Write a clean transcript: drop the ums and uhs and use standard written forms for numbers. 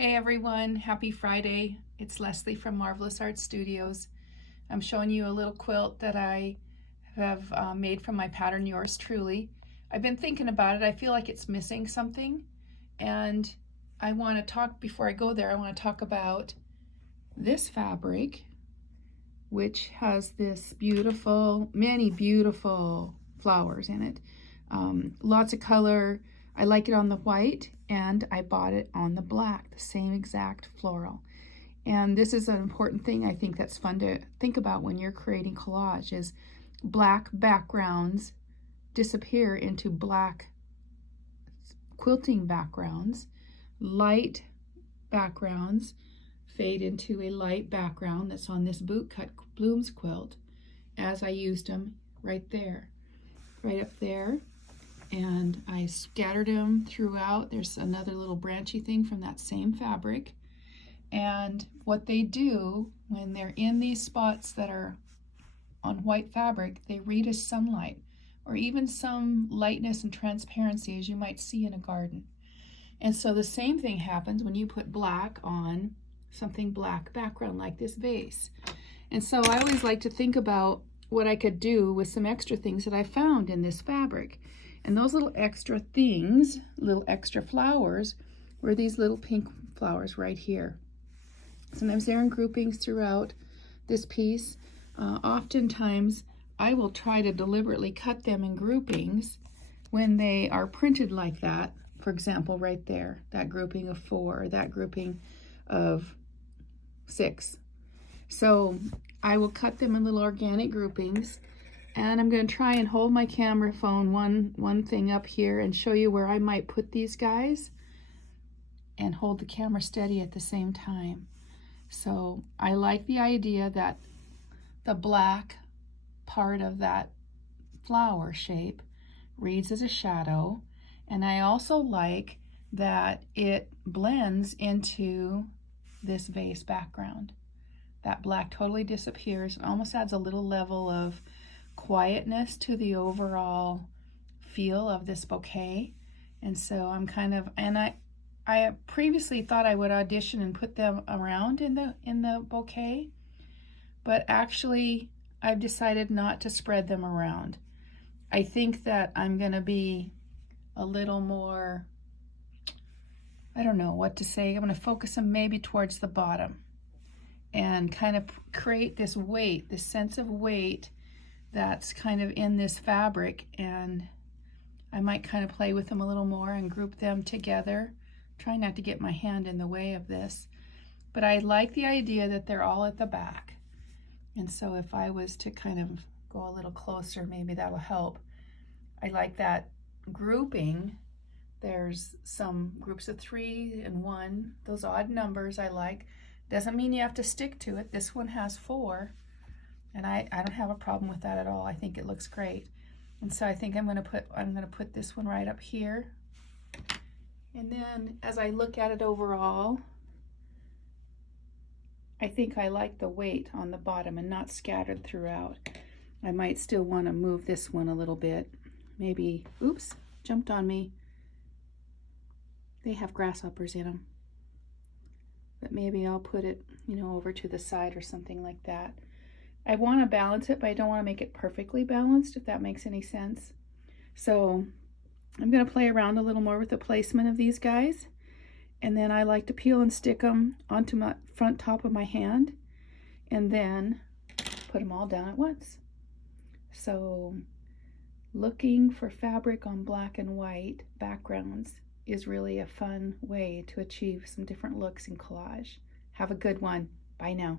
Hey everyone, happy Friday. It's Leslie from Marvelous Art Studios. I'm showing you a little quilt that I have made from my pattern Yours Truly. I've been thinking about it. I feel like it's missing something, and I want to talk, before I go there, I want to talk about this fabric, which has this many beautiful flowers in it. Lots of color. I like it on the white, and I bought it on the black, the same exact floral. And this is an important thing I think that's fun to think about when you're creating collage, is black backgrounds disappear into black quilting backgrounds. Light backgrounds fade into a light background that's on this Bootcut Blooms quilt, as I used them right there, right up there. And I scattered them throughout. There's another little branchy thing from that same fabric. And what they do when they're in these spots that are on white fabric, they read as sunlight, or even some lightness and transparency, as you might see in a garden. And so the same thing happens when you put black on something black background like this vase. And so I always like to think about what I could do with some extra things that I found in this fabric. And those little extra things, little extra flowers, were these little pink flowers right here. Sometimes they're in groupings throughout this piece. Oftentimes I will try to deliberately cut them in groupings when they are printed like that. For example, right there, that grouping of 4, that grouping of 6. So I will cut them in little organic groupings, and I'm going to try and hold my camera phone one thing up here and show you where I might put these guys and hold the camera steady at the same time. So I like the idea that the black part of that flower shape reads as a shadow, and I also like that it blends into this vase background. That black totally disappears and almost adds a little level of quietness to the overall feel of this bouquet. And so I'm kind of, and I previously thought I would audition and put them around in the bouquet, but actually I've decided not to spread them around. I think that I'm going to be a little more, I don't know what to say. I'm going to focus them maybe towards the bottom and kind of create this weight, this sense of weight that's kind of in this fabric. And I might kind of play with them a little more and group them together. Try not to get my hand in the way of this. But I like the idea that they're all at the back. And so if I was to kind of go a little closer, maybe that'll help. I like that grouping. There's some groups of 3 and 1, those odd numbers I like. Doesn't mean you have to stick to it. This one has 4, and I don't have a problem with that at all. I think it looks great. And so I think I'm going to put this one right up here. And then as I look at it overall, I think I like the weight on the bottom and not scattered throughout. I might still want to move this one a little bit. Maybe, oops, jumped on me. They have grasshoppers in them. But maybe I'll put it, over to the side or something like that. I want to balance it, but I don't want to make it perfectly balanced, if that makes any sense. So I'm going to play around a little more with the placement of these guys. And then I like to peel and stick them onto my front top of my hand and then put them all down at once. So looking for fabric on black and white backgrounds is really a fun way to achieve some different looks in collage. Have a good one. Bye now.